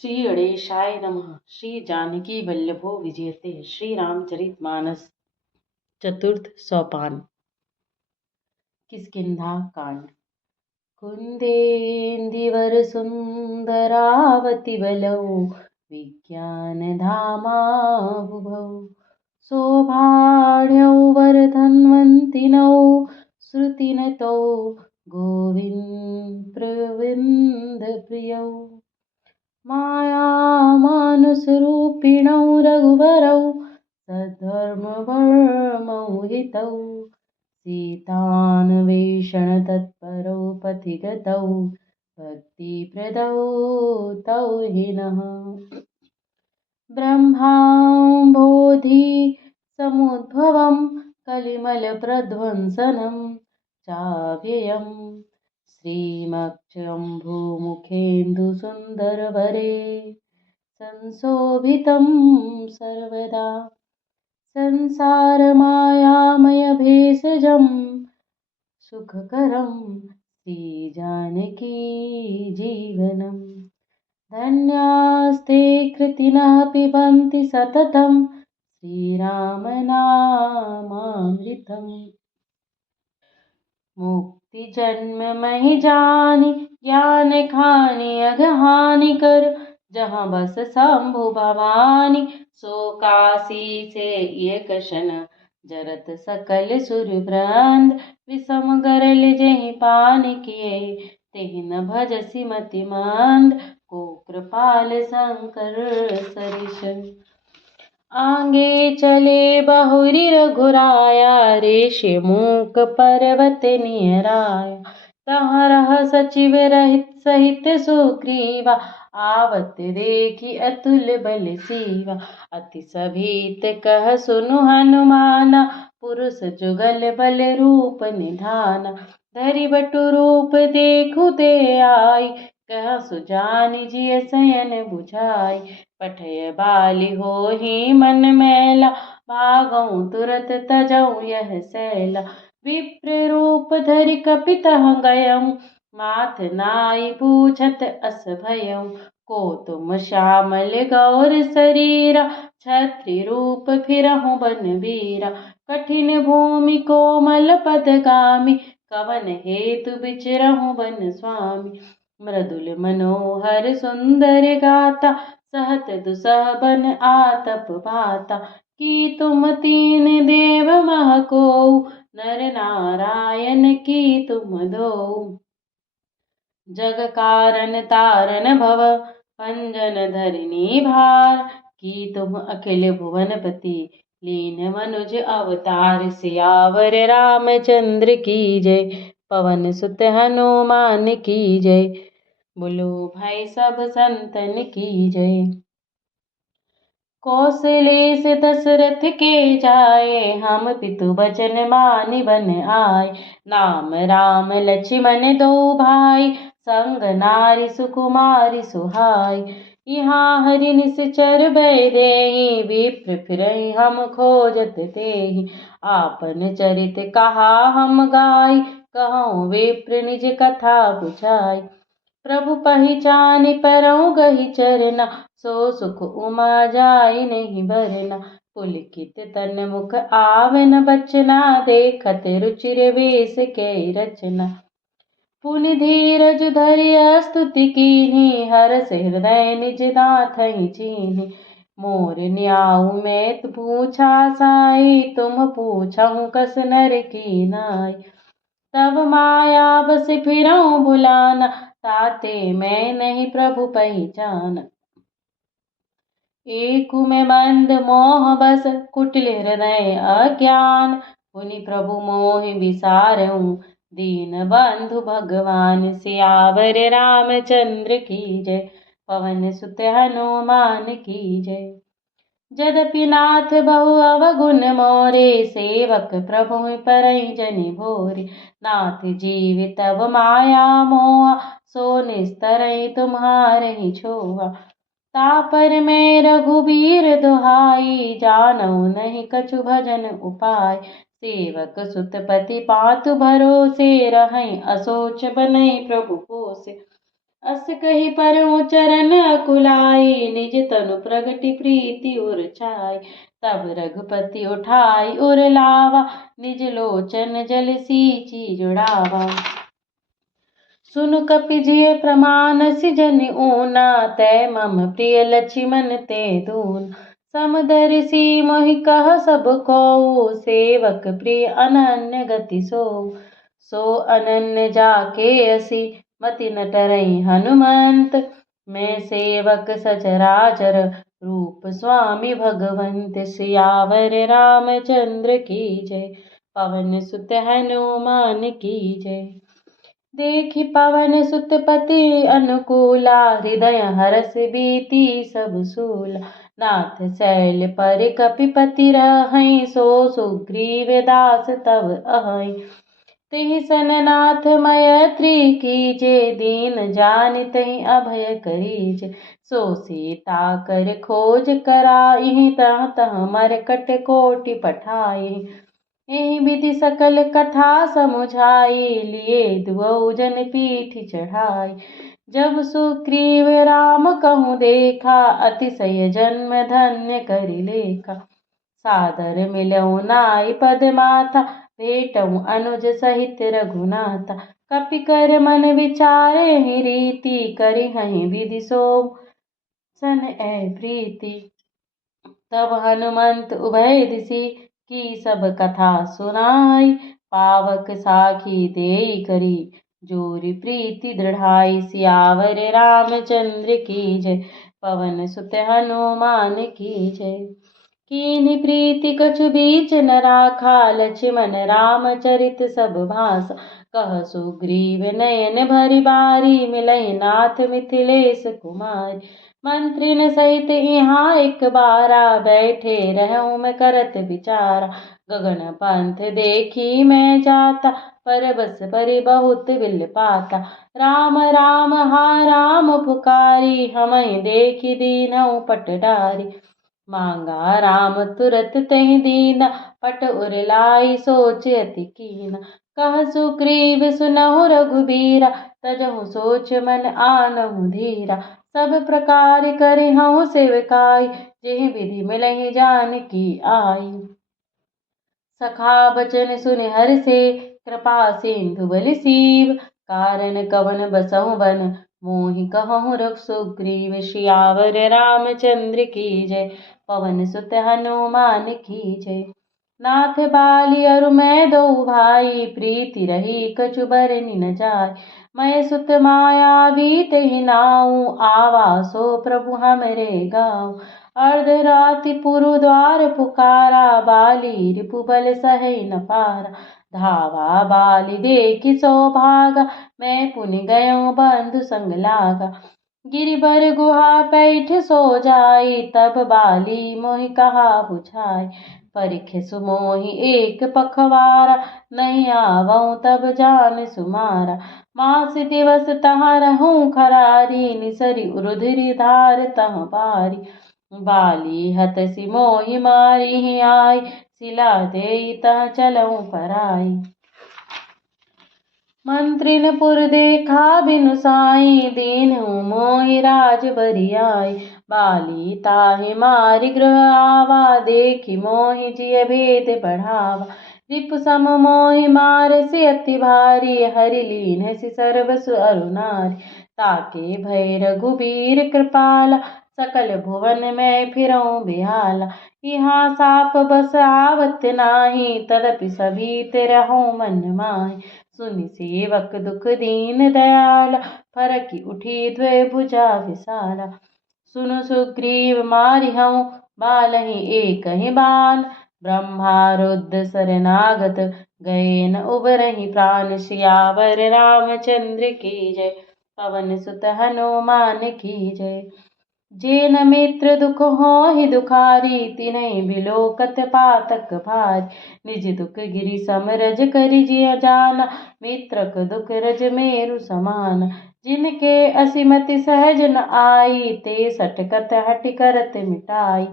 श्री गणेशाय नमः। श्री जानकी वल्लभो विजयते। श्री रामचरितमानस चतुर्थ सोपान। किष्किंधा कांड। कुंदेंदिवर सुंदरावति बलौ विज्ञान धामाबुभौ सौभाढ्यौ वरधन्वन्तिनौ श्रुतिनतौ गोविन्द प्रविन्द प्रियौ मायामानुसरूपिणौ रघुवरौ सद्धर्मवर्मौ हितौ सीतान्वेषण तत्परौ पथिगतौ भक्तिप्रदौ तौ हिनः ब्रह्माम्भोधि समुद्भवं कलिमलप्रध्वंसनं चाव्ययम् श्रीमक्षम्भुमुखेन्दुसुन्दरवरे संशोभितं सर्वदा संसारमायामयभेषजं सुखकरं श्रीजानकी जीवनम् धन्यास्ते कृतिनः पिबन्ति सततं श्रीरामनामामृतम् मुक्ति जन्म महि जानि ज्ञान खानि अगहानि कर जहाँ बस शंभु भवानी सो काशी से एक क्षण जरत सकल सुर ब्रंद विषम गरल जहि पान किए तेहि न भजसि मति मंद को कृपाल शंकर सरिष आगे चले बहुरी रघुराया ऋषिमुख पर्वत नियराया तहाँ रह सचिव रहित सहित सुग्रीवा आवत देखी अतुल बल सीवा अति सभीत कह सुनु हनुमाना पुरुष जुगल बल रूप निधाना धरि बटु रूप देखु ते आई कह सुजानि जिय शयन बुझाई पठय बाली होहि मन मैला भागौ तुरत तजौ यह सैला विप्र रूप धरि कपितः गयं माथ नाई पूछत अस भयं को तुम श्यामल गौर शरीरा छत्री रूप फिरहु बन वीरा कठिन भूमि कोमल पदगामी कवन हेतु बिचरहु बन स्वामी मृदुल मनोहर सुंदर गाता सहत दुसह बन आतप भाता की तुम तीन देव मह को नर नारायण की तुम दो जग कारण तारण भव अंजन धरनी भार की तुम अखिल भुवनपति लीन मनुज अवतार सियावर रामचंद्र की जय पवन सुत हनुमान की जय बोलो भाई सब संतन की जय। कौशलेश दशरथ के जाए हम पितु बचन मानि बन आए नाम राम लक्ष्मण दो भाई संग नारी सुकुमारी सुहाई यहाँ हरि निश्चर भय देहि विप्र फिरहि हम खोजत तेहि आपन चरित कहा हम गाई कहूँ विप्र निज कथा बुझाई प्रभु पहिचानि परौ गहि चरना सो सुख उमा जाई नहीं बरना पुलकित तन मुख आवन बचना देखत रुचिर वेश के रचना पुनि धीरज धरि स्तुति कीन्ही हरष हृदय निज नाथहि चीन्ही मोर न्याऊ मैं पूछा साई तुम पूछहु कस नर की नाई तब माया बस फिरऊं बुलाना ताते मैं नहीं प्रभु पहचाना एक में मंद मोह बस कुटिल हृदय अज्ञान पुनि प्रभु मोह विसारऊं दीन बंधु भगवान सियावर रामचंद्र की जय पवन सुत हनुमान की जय यद्यपि नाथ बहु अवगुण मोरे सेवक प्रभु परई जनि भोरे नाथ जीव तब माया मोहा सो निस्तरई तुम्हारे छोहा तापर में रघुबीर दुहाई जानऊ नहीं कछु भजन उपाय सेवक सुतपति पातु भरोसे रहई असोच बनई प्रभु पोसे अस कही परहु चरण अकुलाई, निज तनु प्रगति प्रीति उर छाई। तब रघुपति उठाई उर लावा, निज लोचन जल सींची जुड़ावा। सुनु कपिजिय प्रमाण सिजनि ऊना, तै मम प्रिय लक्ष्मण ते दून। समदर्शी मोहि कह सब कोउ, सेवक प्रिय अनन्य गति सोउ। सो अनन्य जाके असी, मति न टरई हनुमंत। मैं सेवक सचराचर, रूप स्वामी भगवंत। सियावर रामचंद्र की जय, पवन सुत हनुमान की जय। देखि पवन सुत पति अनुकूला, हृदय हरष बीति सब सूला। नाथ शैल पर कपिपति रहै, सो सुग्रीव दास तव अहै। तिहि सन नाथ मैत्री कीजे, दीन जानितहि अभय करीजे। सो सीता कर खोज कराई, तह तह मरकट कोटि पठाई। एहि विधि सकल कथा समुझाई, लिए दुऔ जन पीठी चढ़ाई। जब सुग्रीव राम कहूँ देखा, अतिशय जन्म धन्य करि लेखा। सादर मिलऊ नाई पद माथा, भेटऊ अनुज सहित रघुनाथा। कपि कर मन विचारे ही रीति, करिहहि विधि सो सन ऐ प्रीति। तब हनुमंत उभय दिसि, की सब कथा सुनाई। पावक साखी देई करी, जोरि प्रीति दृढ़ाई। सियावर रामचंद्र की जय, पवन सुत हनुमान की जय। कीन्ही प्रीति कछु बीच न राखा, लक्ष्मण राम चरित सब भाषा। कह सुग्रीव नयन भरि बारी, मिलहि नाथ मिथिलेश कुमारी। मंत्रिन सहित यहाँ एक बारा, बैठे रहूं मैं करत विचारा। गगन पंथ देखी मैं जाता, परबस परि बहुत बिल पाता। राम राम हा राम पुकारी, हमहि देखी दीनहु पट डारी। मांगा राम तुरत तहि दीना, पट उर लाई सोच अति कीना। कह सुग्रीव सुनहु रघुबीरा, तजहु सोच मन आनहु धीरा। सब प्रकार करिहउँ सेवकाई, जेहि विधि मिलहि जानकी आई। सखा बचन सुनि हर्षे, कृपा सिंधु बल सीव। कारण कवन बसहु बन, मोहि कहूँ सुग्रीव। सियावर रामचंद्र की जय, पवन सुत हनुमान की जय। नाथ बाली अरु मैं दो भाई, प्रीति रही कछु बरनि न जाय। मैं सुत मायावी तहि नाऊ, आवा सो प्रभु हमरे गाँव। अर्धराति पुरु द्वार पुकारा, बाली रिपु बल सहै न पारा। धावा बाली देखि सौभागा, मैं पुनि गयो बंधु संग लागा। गिरिबर गुहा पैठ सो जाई, तब बाली मोहि कहा बुझाई। परिखे सुमोहि एक पखवारा, नहीं आवऊँ तब जान सुमारा। मास दिवस तहाँ रहूँ खरारी, निसरि रुधिरि धार तह बारी। बाली हतसि मोहि मारिहि आई, सिला देई तह चलऊँ पराई। मंत्रिन पुर देखा बिनु साई, दीनहु मोहि राज बरियाई। बाली ताहि मारि गृह आवा, देखि मोहि जिय भेद बढ़ावा। रिपु सम मोहि मारसि अति भारी, हरि लीन्हसि सर्वसु अरु नारी। ताके भय रघुबीर कृपाला, सकल भुवन में फिरऊँ बिहाला। यहाँ साप बस आवत नाही, तदपि सभी रहूँ मन माही। सुनि सेवक दुख दीन दयाला, फरकी उठी द्वै भुजा विशाला। सुनु सुग्रीव मारिहउँ बालहि एकहि बाण, ब्रह्मा रुद्र शरणागत गए न उबरहि प्राण। सियावर रामचंद्र की जय, पवन सुत हनुमान की जय। जेन मित्र दुख होहि दुखारी, तिन्हि बिलोकत पातक भारी। निज दुख गिरि सम रज करि जिय जाना, मित्रक दुख रज मेरु समाना। जिनके असिमति सहज न आई, ते सटकत हठि करत मिटाई।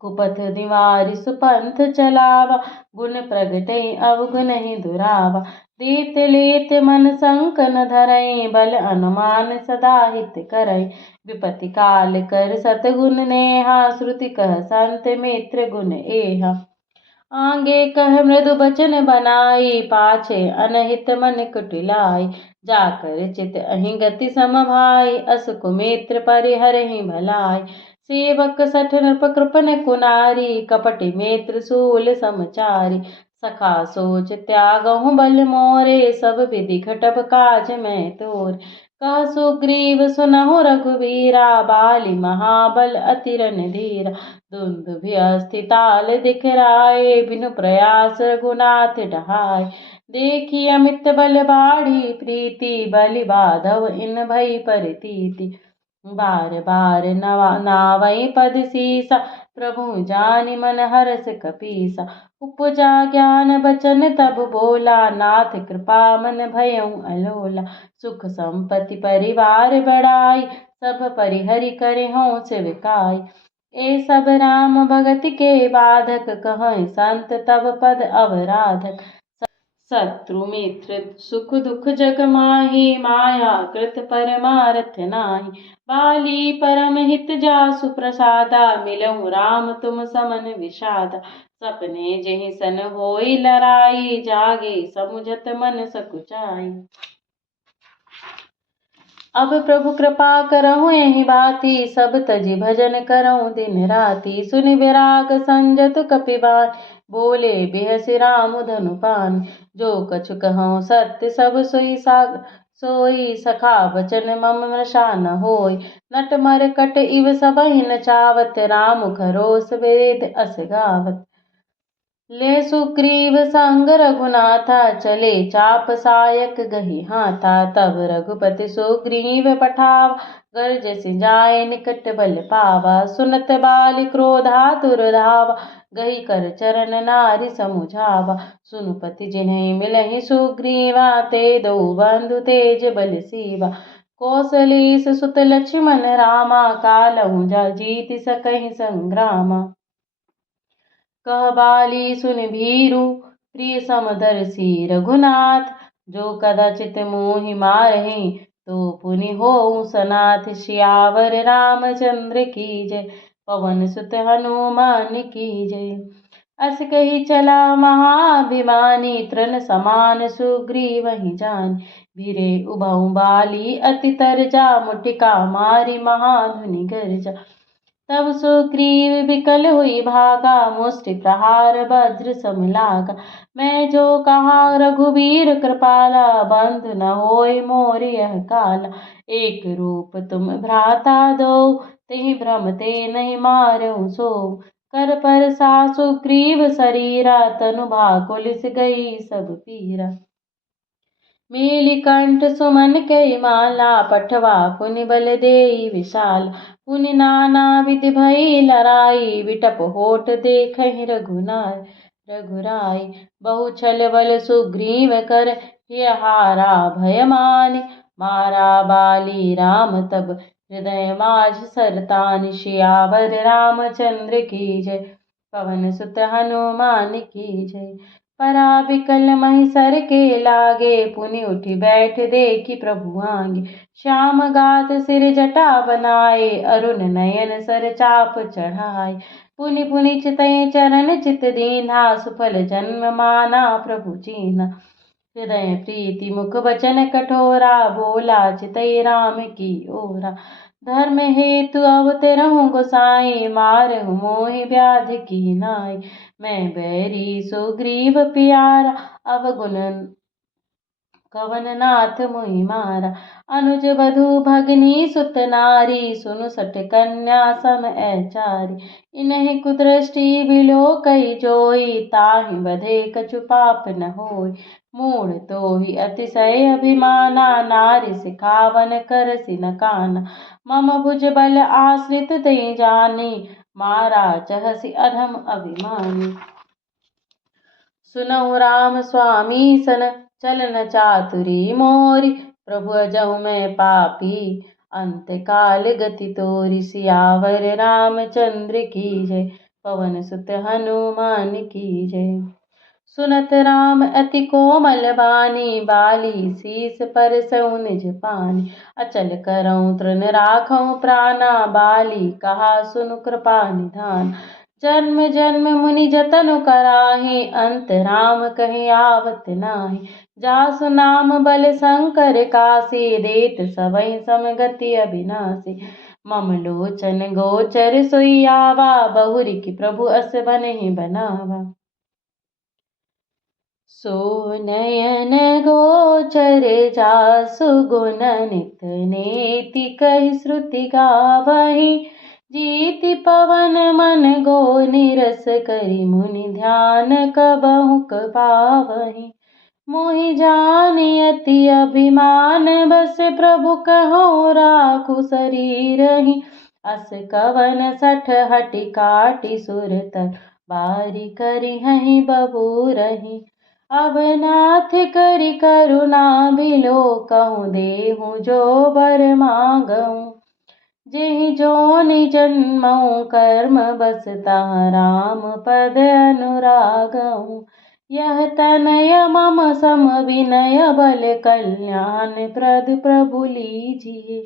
कुपथ निवारि सुपंथ चलावा, गुण प्रगटे अवगुण ही दुरावा। देत लेत मन संकन धरई, बल अनुमान सदा हित करई। विपत्ति काल कर सतगुण नेहा, श्रुति कह संत मित्र गुण एहा। आगे कह मृदु बचन बनाई, पाछे अनहित मन कुटिलाई। जाकर चित अहि गति सम भाई, अस कुमित्र परिहरहि भलाई। सेवक सठ नृप कृपन कुनारी, कपटि मित्र सूल समचारी। सखा सोच त्यागहु बल मोरे, सब विधि घटब काज मैं तोर। कह सुग्रीव सुनहु रघुवीरा, बाली महाबल अति रणधीरा। दुन्दुभि अस्थिताल दिखराए, बिनु प्रयास रघुनाथ डहाय। देखी अमित बल बाढ़ी प्रीति, बलि बाधव इन भई परितीति। बार बार नावै पद सीसा, प्रभु जानि मन हरष कपीसा। उपजा ज्ञान बचन तब बोला, नाथ कृपा मन भयउ अलोला। सुख संपत्ति परिवार बढ़ाई, सब परिहरि करहु सेविकाई। ए सब राम भगति के बाधक, कहै संत तब पद अवराधक। शत्रु मित्र सुख दुख जग माही, माया कृत परमारथ नाही। बाली परम हित जासु प्रसादा, मिलहु राम तुम समन विषादा। सपने जेहि सन होई लराई, जागे समुझत मन सकुचाई। अब प्रभु कृपा करहु यही बाती, सब तजि भजन करहु दिन राति। सुनि विराग संजत कपिबान, बोले बिहसि राम धनुपान। जो कछु कहउँ सत्य सब सोई, सखा बचन मम मृषा न होय। नट मरकट इव सबहि नचावत, राम खरोस वेद अस गावत। ले सुग्रीव संग रघुनाथा, चले चाप सायक गही हाथा। तब रघुपति सुग्रीव पठावा, गर्जसि जाय निकट बल पावा। सुनत बाली क्रोधातुर धावा, गही कर चरण नारि समुझावा। सुनुपति जिन्है मिलहि सुग्रीवा, ते दो बंधु तेज बल सीवा। कौशलेश सुत लक्ष्मण रामा, कालहु जीति सकहि संग्रामा। कह बाली सुनि भीरु, प्रिय समदर्शी रघुनाथ। जो कदाचित मोहि मारहि, तो पुनि होऊँ सनाथ। सियावर रामचंद्र की जय, पवन सुत हनुमान की जय। अस कही चला महाभिमानी, तृण समान सुग्रीवहि जानि। भिरे उभउ बाली अति तरजा, मुटिका मारी महाधुनि गर्जा। तब सुग्रीव विकल हुई भागा, मुष्टि प्रहार वज्र सम लागा। मैं जो कहा रघुवीर कृपाला, बंधु न होय मोर यह काला। एक रूप तुम भ्राता दो, तिहि भ्रम ते नहीं मारहु सो। कर परसा सुग्रीव शरीरा, तनु भाकुलिस गई सब पीरा। नीलकंठ सुमन कई माला, पठवा पुनि बल देई विशाल। पुनि नाना विधि भई लराई, विटप होठ देखहि रघुराई। बहु छल बल सुग्रीव कर, हिय हारा भय मानि। मारा बाली राम तब, हृदय माझ सरतानि। सियावर रामचंद्र की जय, पवन सुत हनुमान की जय। परा बिकल महिसर के लागे, पुनि उठि बैठ देखि प्रभु आगे। श्याम गात सिर जटा बनाए, अरुण नयन सर चाप चढ़ाए। पुनि पुनि चितई चरण चित दीन्हा, सुफल जन्म माना प्रभु चीन्हा। हृदय प्रीति मुख वचन कठोरा, बोला चितई राम की ओरा। धर्म हेतु अवतरहु गोसाई, मारहु मोहि व्याध की नाई। मैं बैरी सुग्रीव प्यारा, अवगुण कवन नाथ मोहि मारा। अनुज वधु भगनी सुत नारी, सुनु सठ कन्या सम ऐचारी। इन्हि कुदृष्टि बिलोकहि जोई, ताहि बधे कछु पाप न होय। मूढ़ तोहि अतिशय अभिमाना, नारि सिखावन करसि न काना। मम भुज बल आश्रित तें जानी, मारा चहसि अधम अभिमानी। सुनहु राम स्वामी सन, चलन चातुरी मोरी। प्रभु अजहु मैं पापी, अंत काल गति तोरी। सियावर रामचंद्र की जय, पवन सुत हनुमान की जय। सुनत राम अति कोमल बानी, बाली शीस पर सऊ निज पानी। अचल करऊँ तृण राखऊँ प्राणा, बाली कहा सुनु कृपा निधान। जन्म जन्म मुनि जतन कराहि, अंत राम कहि आवत नाही। जासु नाम बल शंकर कासी, देत सबहि समगति अबिनासी। मम लोचन गोचर सोई आवा, बहुरी की प्रभु अस बनहि बनावा। सो नयन गोचर जासु गुण नित नेति, कहि श्रुति गावही। जीति पवन मन गो निरस, करि मुनि ध्यान कबहु पावही। मोहि जानि अति अभिमान, बस प्रभु कहो राखु शरीरहि। अस कवन सठ हटि काटि सुरतर, बारी करिहहि बबूरहि। अब नाथ करि करुणा बिलो, कहूँ देहु जो बर मांगऊँ। जेहि जोनि जन्मऊँ कर्म बस, तहाँ राम पद अनुरागऊँ। यह तनय मम सम विनय, बल कल्याण प्रद प्रभु लीजिए।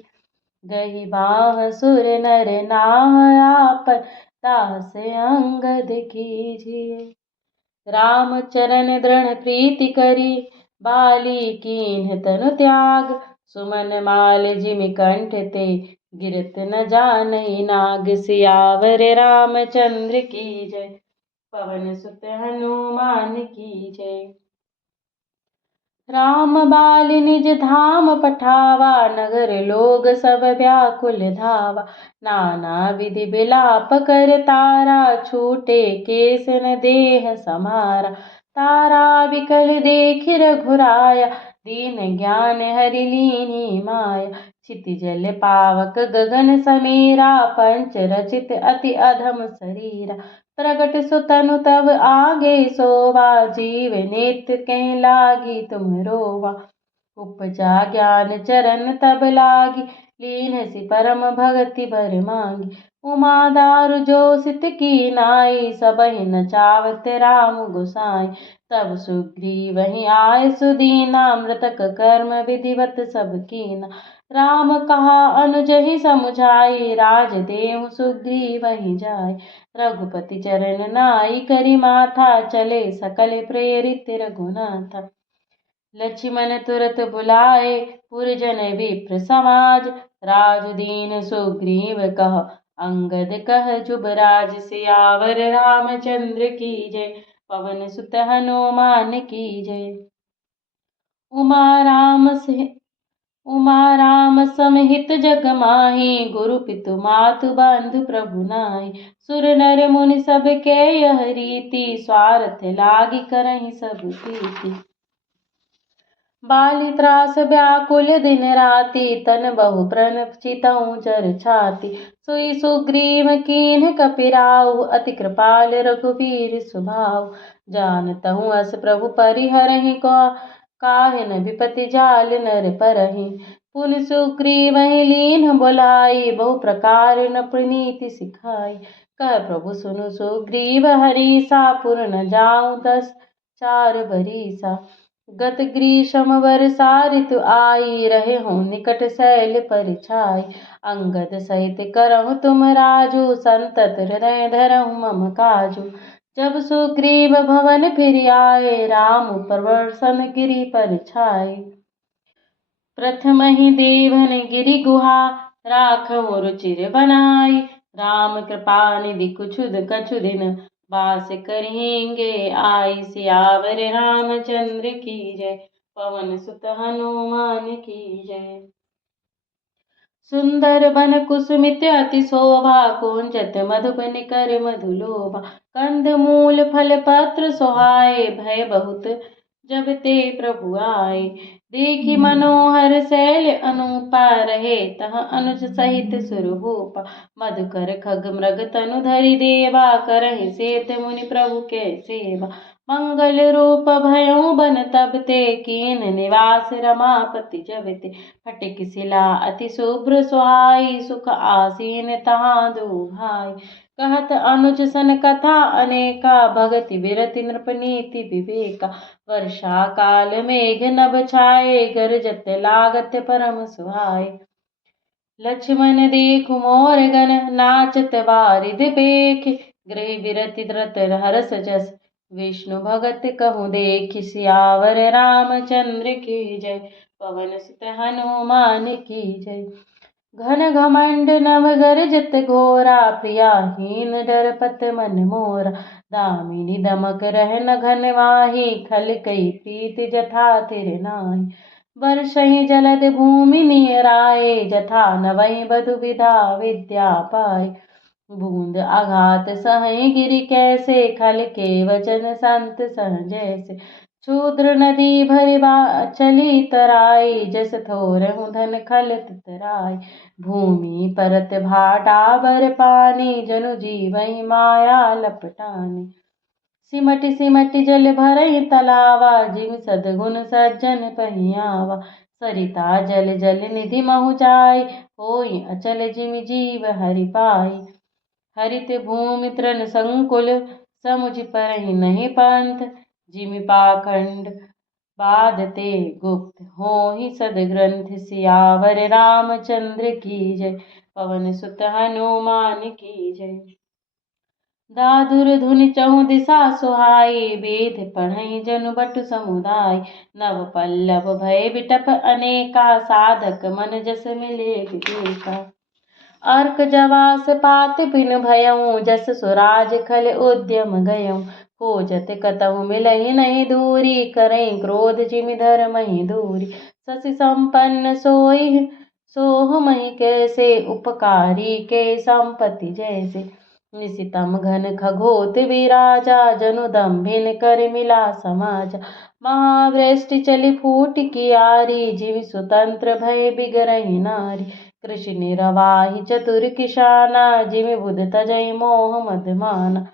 गहि बाह सुर नर नाह, आपन दास अंगद कीजिए। राम चरण दृढ़ प्रीति करी, बाली कीन्ह तनु त्याग। सुमन माल जिमि कंठ ते, गिरत न जानई नाग। सियावर रामचंद्र की जय, पवन सुत हनुमान की जय। राम बाल निज धाम पठावा, नगर लोग सब व्याकुल धावा। नाना विधि बिलाप कर तारा, छूटे केस न देह समारा। तारा विकल देखि रघुराया, दीन ज्ञान हरि लीन्ही माया। क्षिति जल पावक गगन समीरा, पंच रचित अति अधम शरीरा। प्रगट सुतनु तब आगे सोवा, जीव नेत्र कहीं लागी तुम रोवा। उपजा ज्ञान चरण तब लागी, लीन्हसि परम भगति भर मांगी। उमा दारु जो सित की नाई, सबहि नचावत राम गोसाई। तब सुग्रीवहि आए सुदीना, मृतक कर्म विधिवत सब कीना। राम कहा अनुजहि समुझाई, राज देहु सुग्रीवहि जाय। रघुपति चरण नाई करि माथा, चले सकल प्रेरित रघुनाथा। लक्ष्मण तुरत बुलाए, पुरजन विप्र समाज। राजु दीन सुग्रीव कह, अंगद कह जुबराज। सियावर रामचंद्र की जय, पवन सुत हनुमान की जय। उमा राम समेत जग माही, गुरु पितु मातु बंधु प्रभु नाई। सुर नर मुनि सब के यह रीति, स्वार्थ लागी करहि सब प्रीति। बाली त्रास व्याकुल दिन राति, तन बहु प्रण चितऊँ जर छाति। सोई सुग्रीव कीन्ह कपिराऊ, अति कृपाल रघुवीर स्वभाव। जानतहु अस प्रभु परिहरहि, काहे न विपति जाल नर परहि। पुनि सुग्रीवहि लीन्ह बोलाई, बहु प्रकार न प्रणीति सिखाई। कह प्रभु सुनु सुग्रीव हरीसा, पुर न जाऊँ 10 4 बरीसा। गत ग्रीष्म वर्षा ऋतु आई, रहे हों निकट शैल पर छाई। अंगद सहित करहु तुम राजू, संतत हृदय धरहु मम काजू। जब सुग्रीव भवन फिर आए, राम प्रबर्षन गिरि पर छाए। प्रथम ही देवन गिरि गुहा, राखहु रुचिर बनाई। राम कृपा निधि कछु दिन, वास करेंगे आई। सियावर रामचंद्र की जय, पवन सुत हनुमान की जय। सुंदर बन कुसुमित अति शोभा, कुंजत मधुप निकर मधुलोभा। कंद मूल फल पत्र सोहाए, भय बहुत जब ते प्रभु आए। देखी मनोहर शैल अनुपा, रहे तह अनुज सहित सुरभूपा। मधुकर खग मृग तनु धरि देवा, करहि सेत मुनि प्रभु के सेवा। मंगल रूप भयउ बन तब ते, कीन निवास रमापति जब ते। फटिक शिला अति शुभ्र सुहाई, सुख आसीन तहाँ दो भाई। कहत अनुज सन कथा अनेका, भगति बिरति नृप नीति विवेका। वर्षा काल मेघ नभ छाए, गरजत लागत परम सुहाए। लक्ष्मण देखु मोर गन, नाचत बारिद पेख। गृह बिरति द्रत हरस जस, विष्णु भगत कहु देख। सियावर रामचंद्र की जय, पवन सुत हनुमान की जय। घन घमंड नभ गर्जत घोरा, प्रियाहीन डरपत मन मोरा। दामिनी दमक रहन घन माही, खल कई प्रीति जथा तिर नाही। वर्षहि जलद भूमि नियराए, जथा नवहि बधु विधा विद्या पाए। बूंद आघात सहहि गिरि कैसे, खल के वचन संत सह जैसे। क्षुद्र नदी भरि चली तराई, जस थोरहु धन खल तराई। भूमि परत भाटा बर पानी, जनु जीवहि माया लपटानी। सिमटि सिमटि जल भरहि तलावा, जिमि सद्गुण सज्जन पहियावा। सरिता जल जल निधि महु जाई, होई अचल जिमि जीव हरि पाई। हरित भूमि तृण संकुल, समुझ परहि नहीं पंथ। जिमि पाखंड बाधते गुप्त, होहि सदग्रंथ। सियावर रामचंद्र की जय, पवन सुत हनुमान की जय। दादुर धुनि चहु दिशा सुहाई, वेद पढ़ई जनु बटु समुदाय। नव पल्लव भय बिटप अनेका, साधक मन जस मिले विवेका। अर्क जवास पात बिन भयऊँ, जस सुराज खल उद्यम गयऊँ। खोजत कतहु मिलहि नहीं दूरी, करई क्रोध जिमि धरमहि दूरी। शशि संपन्न सोई सोह महि कैसे, उपकारी के संपत्ति जैसे। निशितम घन खगोत विराजा, जनु दम्भिन कर मिला समाजा। महावृष्टि चली फूट कियारी, जिमि स्वतंत्र भय बिगरहि नारी। कृषि निरवाहि चतुर किसाना, जिमि बुध तजहि मोह मद माना।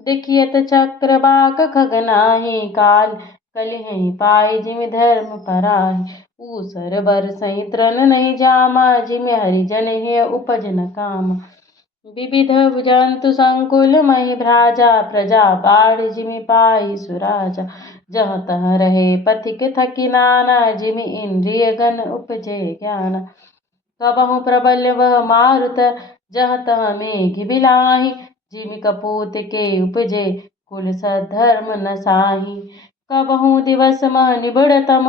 देखियत चक्र बाक खग नाही, काल कलिहहि पाई जिमि धर्म पराहि। ऊसर बरसहि तृण नहीं जामा, जिमि हरिजन हेय उपज न कामा। विविध जंतु संकुल महि भ्राजा, प्रजा बाढ़ जिमि पाई सुराजा। जहाँ तहाँ रहे पथिक थकी नाना, जिमि इंद्रिय गण उपजे ज्ञान। कबहु प्रबल वह मारुत, जहाँ तहाँ मेघ बिलाहि। जिमि कपूत के उपजे, कुल सद्धर्म न साहि। कबहु दिवस मह निबिड़तम,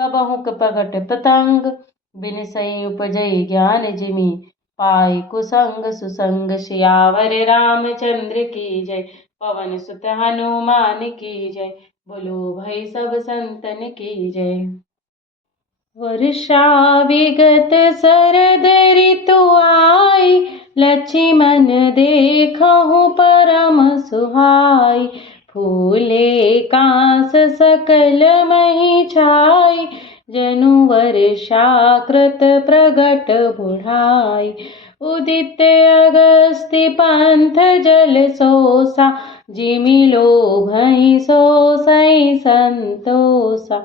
कबहु प्रगट पतंग। बिन सई उपजई ज्ञान जिमि, पाई कुसंग सुसंग। सियावर रामचंद्र की जय, पवन सुत हनुमान की जय। बोलो भाई सब संतन की जय। वर्षा विगत शरद ऋतु आई, लक्ष्मण देखहु परम सुहाई। फूले कांस सकल महि छाई, जनु वर्षा कृत प्रगट बुढ़ाई। उदित अगस्त्य पंथ जल सोसा, जिमि लोभहि सोसई संतोषा।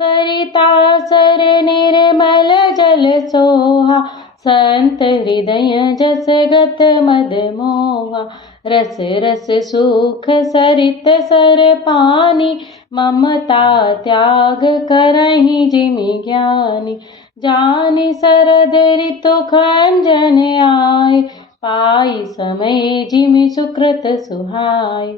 सरिता सर निर्मल जल सोहा, संत हृदय जस गत मद मोहा। रस रस सुख सरित सर पानी, ममता त्याग करहि जिमि ज्ञानी। जानि शरद ऋतु खंजन आय, पाई समय जिमि सुकृत सुहाय।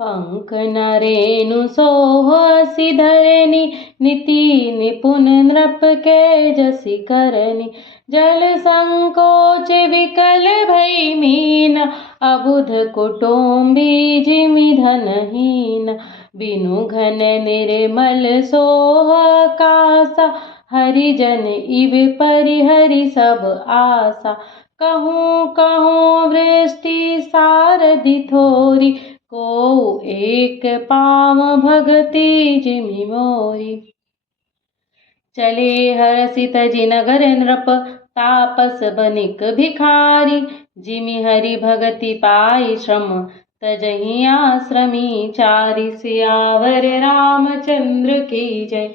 पंख न रेणु सोहसि धरनी, नीति निपुण नृप के जसि करनी। जल संकोच विकल भई मीना, अबुध कुटुंबी जिमि धनहीन। बिनु घन निर्मल सोह कासा, हरिजन इव परिहरि सब आसा। कहूँ कहूँ वृष्टि सारधि थोरी, को एक पाव भगति जिमि मोरी। चले हरषित जिनगर नृप, तापस बनिक भिखारी। जिमि हरि भगति पाई श्रम, तजहि आश्रमी चारि। सियावर रामचंद्र की जय,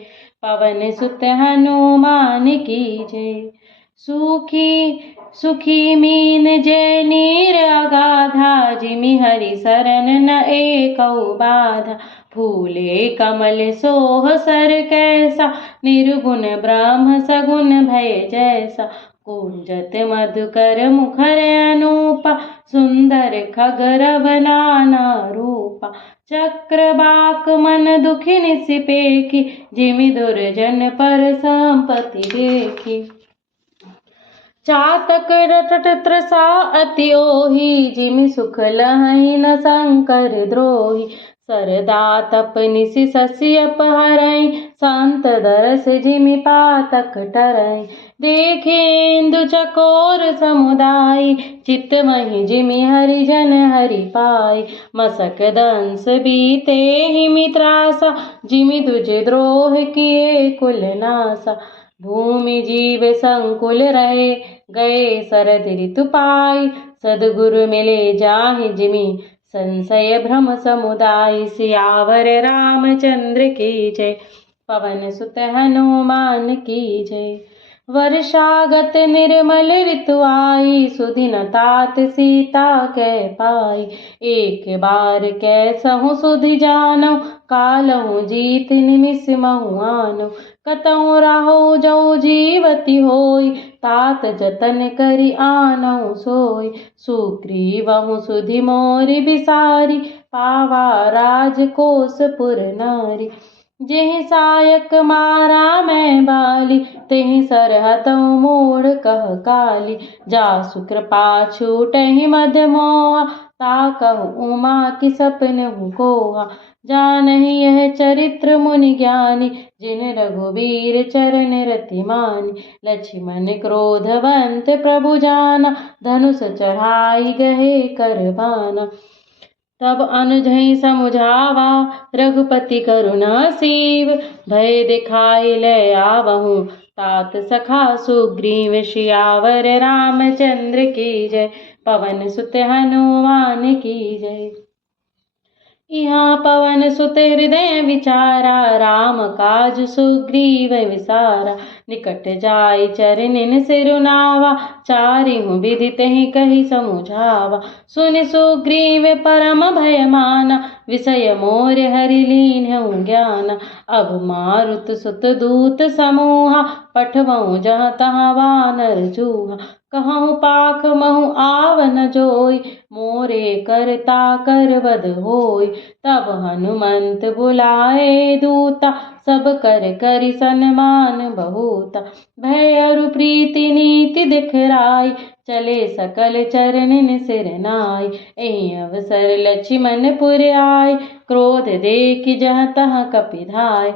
पवन सुत हनुमान की जय। सूखी सुखी मीन जय नीर अगाधा, जिमि हरि सरन न एकौ बाधा। फूले कमल सोह सर कैसा, निर्गुण ब्रह्म सगुण भय जैसा। कुंजत मधुकर मुखर अनूपा, सुंदर खगरव नाना रूपा। चक्रबाक मन दुखि निसिपेखी, जिमि दुर्जन पर संपत्ति देखी। चातक रटट त्रसा अति ओहि, जिमि सुख लहै न शंकर द्रोही। सरदा तप निसि शशि अपहरै, संत दरस जिमि पातक टरै। देखेन्दु चकोर समुदाय, चित्त महि जिमि हरिजन हरि पाई। मसक दंस बीते हिमि त्रासा, जिमि दुज द्रोह किए कुल नासा। भूमि जीव संकुल रहे, गए शरद ऋतु पाई। सद्गुरु मिले जाहि जिमि, संशय भ्रम समुदाय। सियावर रामचंद्र की जय, पवन सुत हनुमान की जय। वर्षागत निर्मल ऋतु आई, सुदिन तात सीता कै पाई। एक बार कैसहु सुधि जानौ, कालहु जीत निमिष महु आनौ। कतहु राहु जौ जीवति होई, तात जतन करि आनौ सोई। सुग्रीवहु सुधि मोरि बिसारी, पावा राजकोष पुर नारी। जेहि सायक मारा मैं बाली, तेहि सरहतहु मोड़ कह काली। जासु कृपा छूटहि मध मोहा, ताकहु उमा की सपनहु कोहा। जानहि यह चरित्र मुनि ज्ञानी, जिन रघुबीर चरण रति मानी। लक्ष्मण क्रोधवंत प्रभु जाना, धनुष चढ़ाई गहे करबाना। तब अनुजहि समुझावा, रघुपति करुणासीव। भय दिखाई ले आवहु, तात सखा सुग्रीव। सियावर रामचंद्र की जय, पवन सुत हनुमान की जय। यहाँ पवन सुत हृदय विचारा, राम काज सुग्रीव विसारा। निकट जाय चरनिन सिरुनावा, चारिहु विधि तेहि कहि समुझावा। सुनि सुग्रीव परम भय माना, विषय मोर हरि लीन्हु ज्ञाना। अब मारुत सुत दूत समूहा, पठबहु जहाँ तहाँ वानर जूहा। कहूँ पाख महु आव न जोई, मोरे करता कर बद होई। तब हनुमंत बुलाए दूता, सब कर करि सन्मान बहुता। भय अरु प्रीति नीति दिखराई, चले सकल चरनिन सिर नाई। एहि अवसर लक्ष्मण पुर आए, क्रोध देखि जहाँ तहाँ कपि धाय।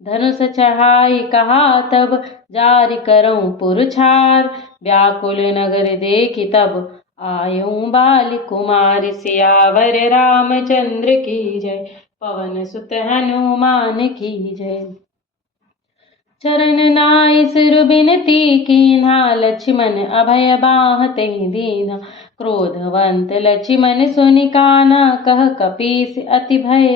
धनुष चढ़ाई कहा तब, जारि करऊँ पुरछार। व्याकुल नगर देखि तब, आयऊ बालि कुमार। सियावर रामचंद्र की जय, पवन सुत हनुमान की जय। चरण नाई सिर बिनती कीन्हा, लक्ष्मण अभय बाह तेहि दीन्हा। क्रोधवंत लक्ष्मण सुनि काना, कह कपीस अति भय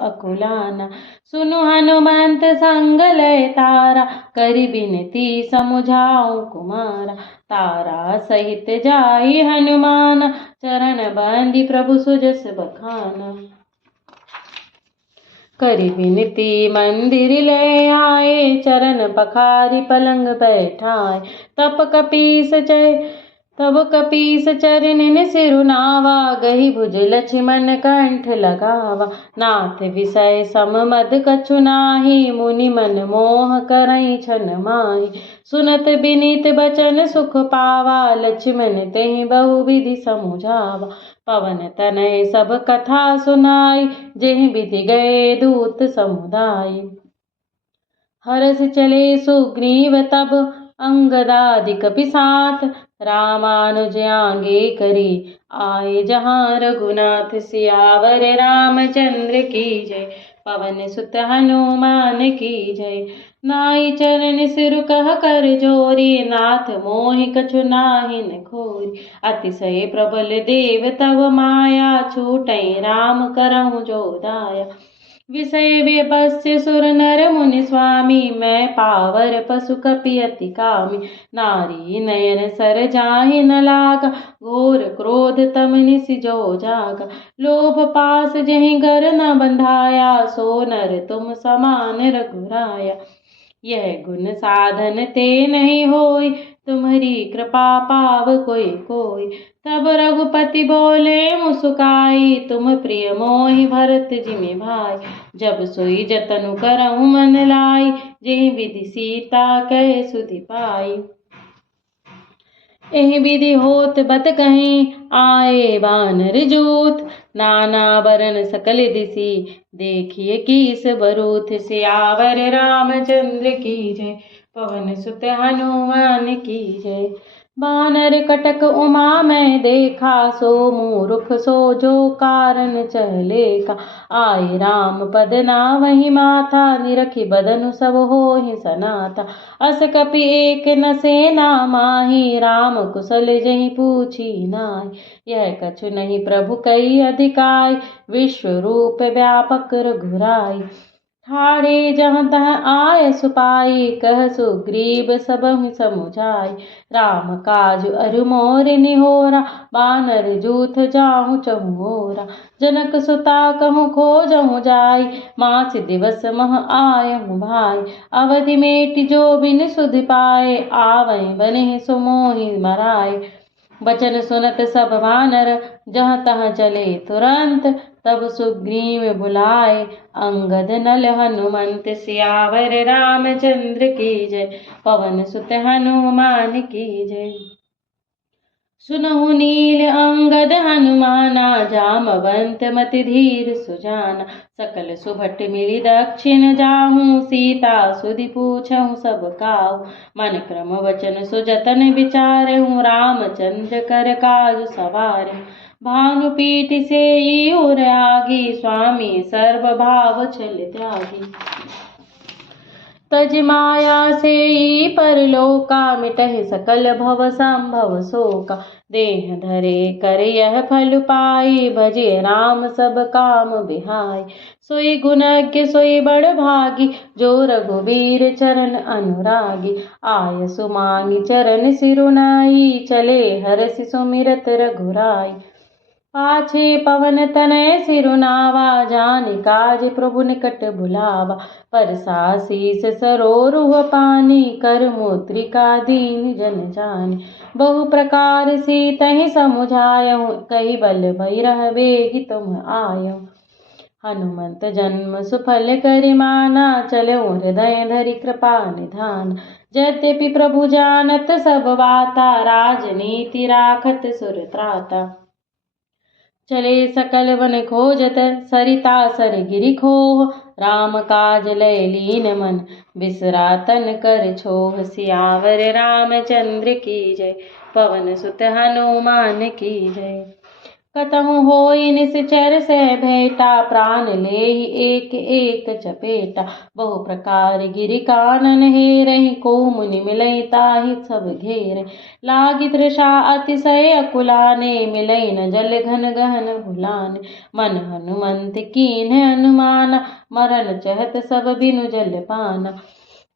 अकुलाना। सुनु हनुमंत संग लय तारा, करि बिनती समुझाऊँ कुमारा। तारा सहित जाई हनुमाना, चरण बंदी प्रभु सुजस बखाना। करि बिनती मंदिर ले आए, चरण पखारि पलंग बैठाए। तब कपीस चरनिन सिरुनावा, गहि भुज लक्ष्मण कंठ लगावा। नाथ विषय सम मद कछु नाही, मुनि मन मोह करई छन माही। सुनत बिनीत बचन सुख पावा, लक्ष्मण तेहि बहु विधि समुझावा। पवन तनय सब कथा सुनाई, जेहि विधि गए दूत समुदाय। हरष चले सुग्रीव तब, अंगदादि कपि साथ। रामानुज आगे करी, आए जहाँ रघुनाथ। सियावर रामचंद्र की जय, पवन सुत हनुमान की जय। नाई चरण सिर कह कर जोरी, नाथ मोहि कछु नाहि न खोरी। अतिशय प्रबल देव तव माया, छूटई राम करहु जो दाया। विषय व्यवस्य सुर नर मुनि स्वामी, मैं पावर पशु कपि अति कामी। नारी नयन सर जाहि न लागा, घोर क्रोध तम निस जो जागा। लोभ पास जहि घर न बंधाया, सो नर तुम समान रघुराया। यह गुण साधन ते नहीं होई, तुम्हारी कृपा पाव कोई कोई। तब रघुपति बोले मुस्काई, तुम प्रिय मोहि भरत जिमि भाई। जब सोई जतनु करहु मन लाई, जेहि विधि सीता कह सुधि पाई। एहि विधि होत बत कहीं, आए बानर जोत। नाना बरन सकल दिसी, देखिए कीस बरूथ। सियावर रामचंद्र की जय, पवन सुत हनुमान की जय। बानर कटक उमा मैं देखा, सो मूर्ख सो जो कारण चले का। आए राम पद नावहि माथा, निरखि बदनु सब होहि सनाथा। अस कपि एक न सेना माही, राम कुशल जहि पूछी नाहि। यह कछु नहीं प्रभु कई अधिकाई, विश्व रूप व्यापक रघुराई। ठाढ़े जहाँ तहाँ आय सुपाई, कह सुग्रीव सबहि समुझाई। राम काज अरु मोर निहोरा, बानर जूथ जाहु चहु ओरा। जनक सुता कहूँ खोजहु जाई, मास दिवस मह आयहु भाई। अवधि मेटि जो बिन सुधि पाए, आवै बनें सो मोहि मराए। बचन सुनत सब बानर, जहाँ तहाँ चले तुरंत। तब सुग्रीव बुलाए, अंगद नल हनुमंत। सियावर रामचंद्र की जय, पवन सुत हनुमान की जय। सुनहु नील अंगद हनुमाना, जामवंत मति धीर सुजाना। सकल सुभट मिली दक्षिण जाहूँ, सीता सुधि पूछहु सब काहू। मन क्रम वचन सुजतन विचारहूँ, रामचंद्र कर काज सवारहूँ। भानुपीठ सेई उर आगी, स्वामी सर्व भाव छल त्यागी। तज माया सेई परलोका, मिटहि सकल भव संभव शोका। देह धरे कर यह फल पाई, भजे राम सब काम बिहाई। सोई गुणज्ञ सोई बड़ भागी, जो रघुवीर चरण अनुरागी। आय सुमांगी चरण सिरुनाई, चले हरषि सुमिरत रघुराई। पाछे पवन तनय सिरुनावा, जानि काज प्रभु निकट बुलावा। परसा शीस सरोरुह पानी, कर मुद्रिका दीन जन जानि। बहु प्रकार सीतहि समुझायहु, कहि बल भैरह बेगि तुम आयहु। हनुमंत जन्म सुफल करि माना, चलऊ हृदय धरि कृपा निधान। यद्यपि प्रभु जानत सब बाता, राजनीति राखत सुर त्राता। चले सकल वन खोजत, सरिता सर गिरि खोह। राम काज लय लीन मन, बिसरा तन कर छोह। सियावर रामचंद्र की जय, पवन सुत हनुमान की जय। कतहु होई निश्चर से भेंटा, प्राण लेहि एक एक चपेटा। बहु प्रकार गिरि कानन हेरहि, को मुनि मिलई ताहि सब घेरहि। लागी तृषा अतिशय अकुलाने, मिलई न जल घन गहन भुलाने। मन हनुमंत कीन्ह अनुमाना, मरन चहत सब बिनु जल पाना।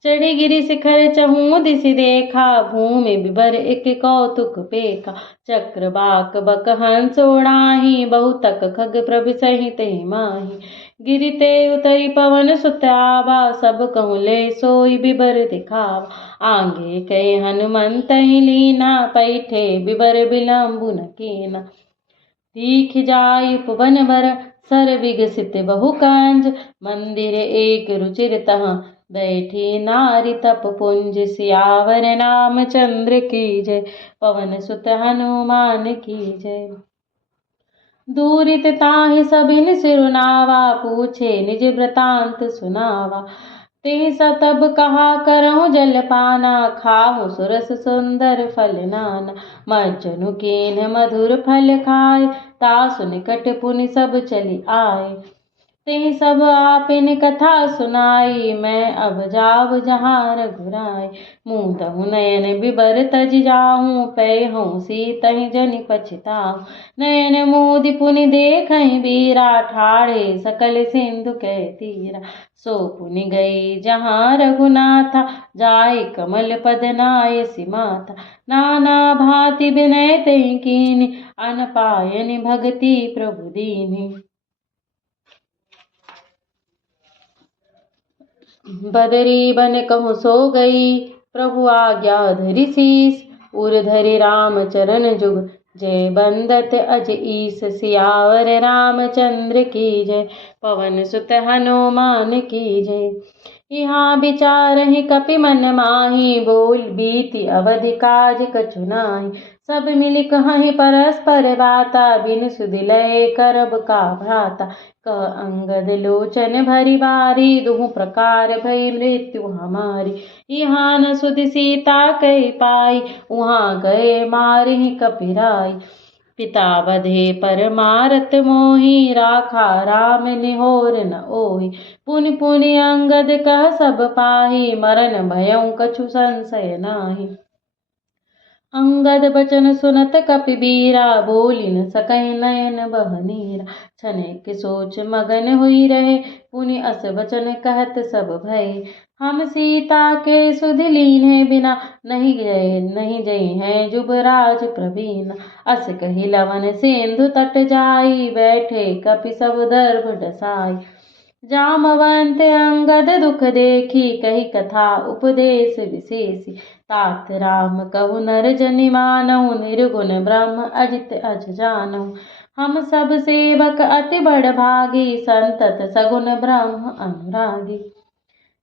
चढ़ी गिरि शिखर चहूँ दिसि देखा, भूमि बिभर एक कौतुक पेखा। चक्र बाक बक हंस उड़ाही, बहुतक खग प्रभु सहित माही। गिरि ते उतरि पवन सुत आवा, सब कहूँ ले सोई बिबर दिखावा। आंगे कहे हनुमंत ही लीना, पैठे बिबर बिलम्बु न कीना। तीख जाई उपवन बर, सर विगसित बहु कांज। मंदिर एक रुचिर तहाँ, बैठी नारी तप पुंज। सियावर रामचंद्र की जय, पवन सुत हनुमान की जय। दूरित ताहि सभिन सिरुनावा, पूछे निज वृतांत सुनावा। ते सतब कहा करहु जलपाना, खाहु सुरस सुंदर फल नाना। मज्जनु कीन्ह मधुर फल खाए, तासु निकट पुनि सब चली आए। ते सब आपन कथा सुनाई, मैं अब जाव जहाँ रघुराई। मुँदहु नयन बिबर तज जाऊँ, पैहूँ सीतहि जनि पछताऊँ। नयन मोदि पुनि देखहि बीरा, ठाढ़े सकल सिंधु कह तीरा। सो पुनि गई जहाँ रघुनाथा, जाय कमल पद नायसि माथा। नाना भांति विनय तहि कीन्ही, अन पायनि भगति प्रभु दीन्ही। बदरी बन कहूँ सो गई, प्रभु आज्ञा धरि शीस। उर धरि राम चरण जुग, जय बंदत अज ईस। सियावर रामचंद्र की जय, पवन सुत हनुमान की जय। यहाँ विचारहि कपि मन माहि, बोल बीति अवधि काज कछु नाहि। सब मिलि कहहि परस्पर बाता, बिनु सुधिलय करब का भ्राता। कह अंगद लोचन भरि बारी, दुहु प्रकार भई मृत्यु हमारी। यहाँ न सुधि सीता कहि पाई, उहाँ गए मारहि कपिराई। पिता बधे पर मारत मोहि, राखा राम निहोर न ओहि। पुनि पुनि अंगद कह सब पाहि, मरन भयउ कछु संशय नाहि। अंगद बचन सुनत कपिबीरा, बोलि न सकहि नयन बह नीरा। छनेक सोच मगन हुई रहे, पुनि अस बचन कहत सब भय। हम सीता के सुधि लीन्हे बिना, नहीं जई हैं जुबराज प्रवीण। अस कहि लवन सिंधु तट जाई, बैठे कपि सब दर्भ डसाई। जामवंत अंगद दुख देखी, कही कथा उपदेश विशेषी। तात राम कहु नर जनि मानहु, निर्गुण ब्रह्म अजित अज जानहु। हम सब सेवक अति बड़ भागी, संतत सगुन ब्रह्म अनुरागी।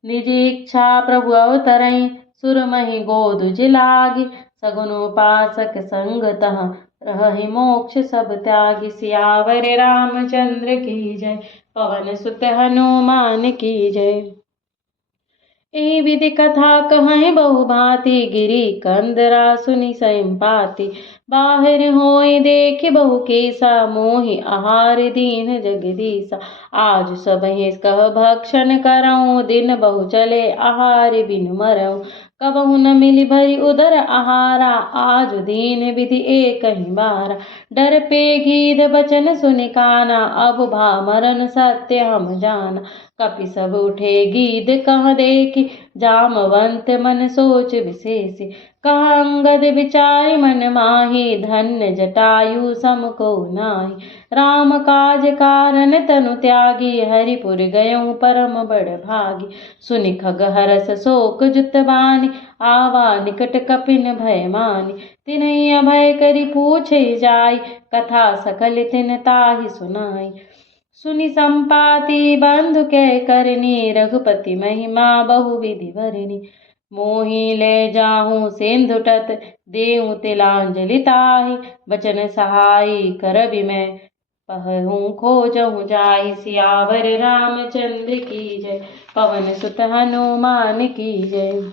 निज इच्छा प्रभु अवतरई, सुरमहि गोदुज लागी। सगुन उपासक संग तहाँ, रहहि मोक्ष सब त्यागी। सियावर रामचंद्र की जय, पवन सुत हनुमान की जय। एहि विधि कथा कहहि बहु भांति, गिरि कंदरा सुनि स्वयं पाति। बाहिर होई देखि बहु केसा, मोहि आहार दीन जगदीसा। आज सबहि कह भक्षण करऊँ, दिन बहु चले आहार बिनु मरऊँ। कबहु न मिली भरी उदर आहारा, आज दीन विधि एकहि बारा। डर पे गीध बचन सुनि काना, अब भा मरन सत्य हम जाना। कपि सब उठे गीध कह देखी, जामवंत मन सोच विशेषी। कह अंगद विचारि मन माहि, धन्य जटायु सम को नाहि। राम काज कारण तनु त्यागी, हरिपुर गयऊँ परम बड़ भागी। सुनि खगहरस शोक जुत बानी, आवा निकट कपिन भय मानी। तिन्हि अभय करि पूछे जाई, कथा सकल तिन ताहि सुनाई। सुनि संपाति बंधु कै करनी, रघुपति महिमा बहु विधि भरनी। मोहि ले जाहूँ सिंधु तट, देऊँ तिलांजलि ताहि। बचन सहाई करबि मैं, पहऊँ खोजहूँ जाहि। सियावर रामचंद्र की जय, पवन सुत हनुमान की जय।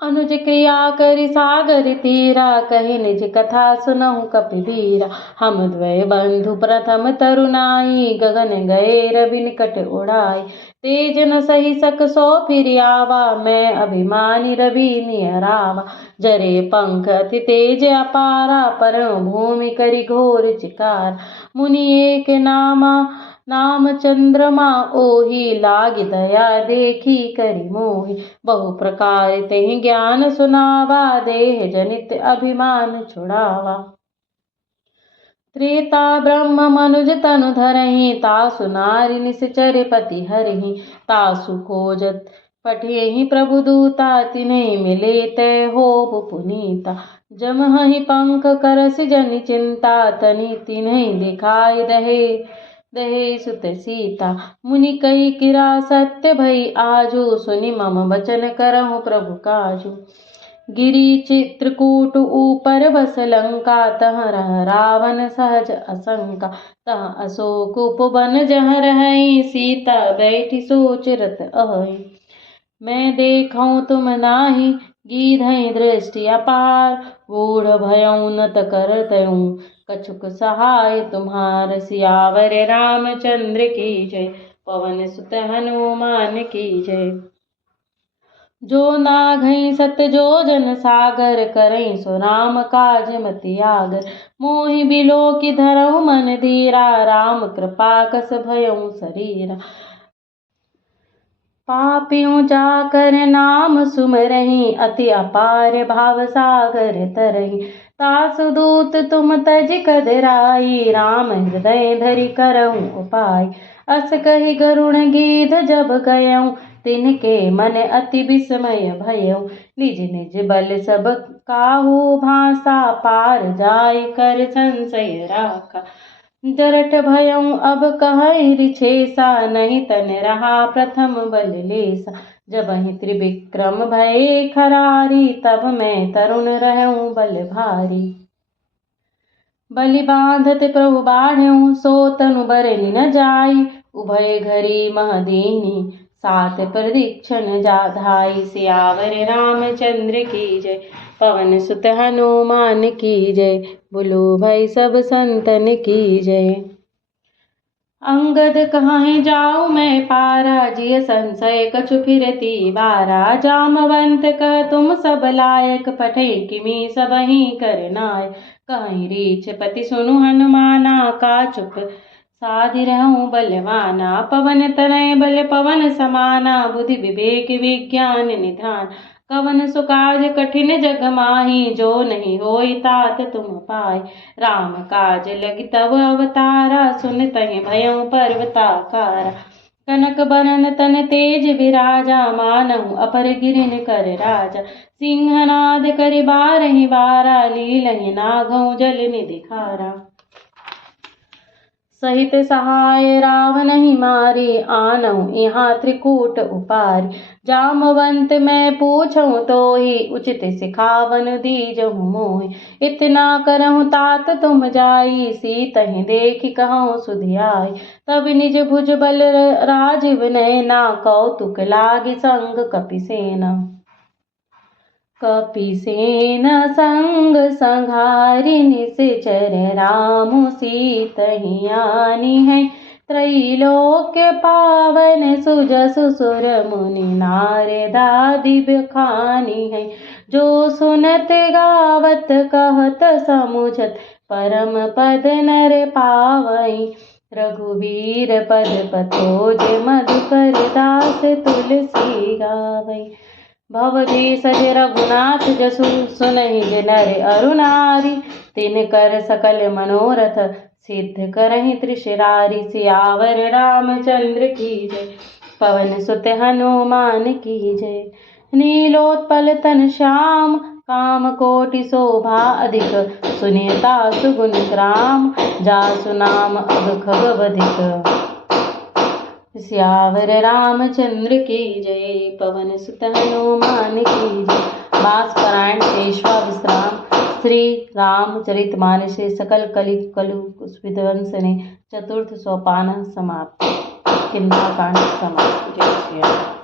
अनुज क्रिया करि सागर तीरा, कहि निज कथा सुनहु कपिबीरा। हम द्वय बंधु प्रथम तरुनाई, गगन गए रवि निकट उड़ाई। तेज न सही सक सो फिर आवा, मैं अभिमानी रवि नियरावा। जरे पंख अति तेज अपारा, परम भूमि करि घोर चिकार। मुनि एक नाम चंद्रमा ओहि, लागी दया देखी करि मोहि। बहु प्रकार तेहि ज्ञान सुनावा, देह जनित अभिमान छुड़ावा। त्रेता ब्रह्म मनुज तनु धरहि, तासु नारी निश्चर पति हरहि। तासु खोजत पठियहि प्रभु दूता, तिन्हि मिले तै होबु पुनीता। जमहि पंख करस जनि चिंता, तनि तिन्हि दिखाई दहे सुत सीता। मुनि कहि किरा सत्य भई आजु, सुनि मम वचन करहु प्रभु काजु। गिरि चित्रकूट ऊपर बस लंका, तह रह रावण सहज असंका। तह अशोक उपवन जहाँ रहई, सीता बैठी सोच रत अहई। मैं देखऊँ तुम नाही, गीधई दृष्टि अपार, बूढ़ भयउ नत करतउ, कछुक सहाय तुम्हार। सियावर रामचंद्र की जय, पवन सुत हनुमान की जय। जो नाघई सत जो जन सागर, करई सो राम काज मति आगर। मोहि बिलो की धरऊ मन धीरा, राम कृपा कस भयउ शरीरा। पापियों जाकर नाम सुमरहि, अति अपार भाव सागर तरहि। तासु दूत तुम तज कदराई, राम हृदय धरि करउँ उपाय। अस कहि गरुण गीध जब गयउँ, तिनके मन अति विस्मय भयउ। निज निज बल सब काहू भाषा, पार जाय कर संशय राखा। जरठ भयउ अब कहै रिछेसा, नहीं तन रहा प्रथम बल लेसा। जबहि त्रिविक्रम भये खरारी, तब मैं तरुण रहूं बल भारी। बलि बांधत प्रभु बाढ़उ, सो तनु बरनि न जाई। उभय घरी महदीनी, सात प्रदीक्षण जाधाई। सियावर रामचंद्र की जय, पवन सुत हनुमान की जय। बोलो भाई सब संतन की जय। अंगद कहाहीं जाऊँ मैं पारा, जिय संशय कछु फिरती बारा। जामवंत कह तुम सब लायक, पठै किमि सबहि कर नायक। कहीं रीछ पति सुनु हनुमाना, का चुप साधि रहूं बलवाना। पवन तनय बल पवन समाना, बुद्धि विवेक विज्ञान निधान। कवन सो काज कठिन जग माही, जो नहीं होई तात तुम पाय। राम काज लगी तब अवतारा, सुनतहि भयउ पर्वताकारा। कनक बरन तन तेज विराजा, मानहु अपर गिरिन कर राजा। सिंहनाद करि बारहि बारा, लीलहि नागउ जल निधि खारा। सहित सहाय रावणहि मारी, आनहु यहाँ त्रिकूट उपारी। जामवंत मैं पूछऊँ तोहि, उचित सिखावन दीजहु मोहि। इतना करहु तात तुम जाई, सीतहि देखि कहउँ सुधियाई। तब निज भुज बल राजीव नयना, कौतुक लागी संग कपिसेना। कपिसेन संग संघारि, निश्चर रामु सीतहि आनी है। त्रैलोक्य पावन सुजसु सुर मुनि, नारदादि बखानी है। जो सुनत गावत कहत समुझत, परम पद नर पावई। रघुवीर पद पतोज, मधुकर दास तुलसी गावई। भवभीषज रघुनाथ जसु, सुनहि नर अरु नारी। तिनकर सकल मनोरथ, सिद्ध करहि त्रिशरारी। सियावर रामचंद्र की जय, पवन सुत हनुमान की जय। नीलोत्पल तन श्याम, काम कोटि शोभा अधिक। सुनीता सुगुन ग्राम, जासु नाम अग खगवधिक। सियावर रामचंद्र की जय, पवन सुत हनुमान की जय। बांसपरायण शेषवा विश्राम, श्री रामचरितमानस सकल कलि कलु विध्वंसने, चतुर्थ सोपान समाप्त। किंदाकांड समाप्त। जय श्री राम।